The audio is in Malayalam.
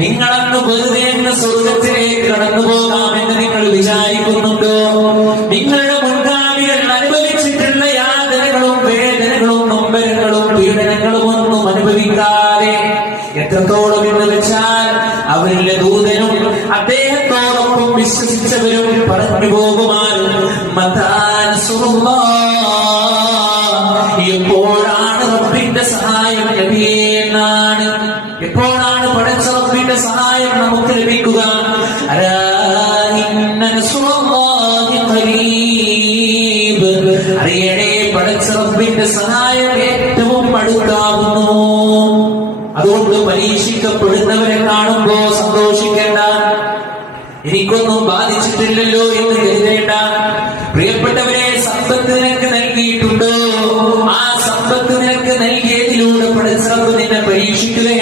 നിങ്ങളങ്ങ് വെറുതെ അങ്ങ് സ്വർഗത്തിലേക്ക് കടന്നു പോകാമെന്ന് നിങ്ങൾ വിചാരിക്കുന്നുണ്ടോ? നിങ്ങളുടെ മുൻഗാമികൾ അനുഭവിച്ചിട്ടുള്ള യാതനകളും വേദനകളും നൊമ്പരങ്ങളും പീഡനങ്ങളും ഒന്നും അനുഭവിക്കാതെ എത്രത്തോളം എന്ന് വെച്ചാൽ അവരിലെ ദൂതനും അദ്ദേഹത്തോടൊപ്പം വിശ്വസിച്ചവരും പറഞ്ഞു പോകുമാറും എപ്പോഴാണ് റബ്ബിന്റെ സഹായം ലഭിയെന്നാണ്. എപ്പോഴാണ് പടച്ച റബ്ബിന്റെ സഹായം നമുക്ക് ലഭിക്കുക? അറിയണേ, പടച്ച റബ്ബിന്റെ സഹായം ഏറ്റവും അടുത്താവുന്നു. അതുകൊണ്ട് പരീക്ഷിക്കപ്പെടുന്നവരെ കാണുമ്പോ സന്തോഷിക്കേണ്ട, എനിക്കൊന്നും ബാധിച്ചിട്ടില്ലല്ലോ എന്ന് കരുതേണ്ട. പ്രിയപ്പെട്ടവരെ, സമ്പത്ത് നിനക്ക് നൽകിയിട്ടുണ്ടോ? ആ സമ്പത്ത് നിനക്ക് നൽകിയതിലൂടെ പടച്ച റബ്ബ് നിന്നെ പരീക്ഷിക്കുക.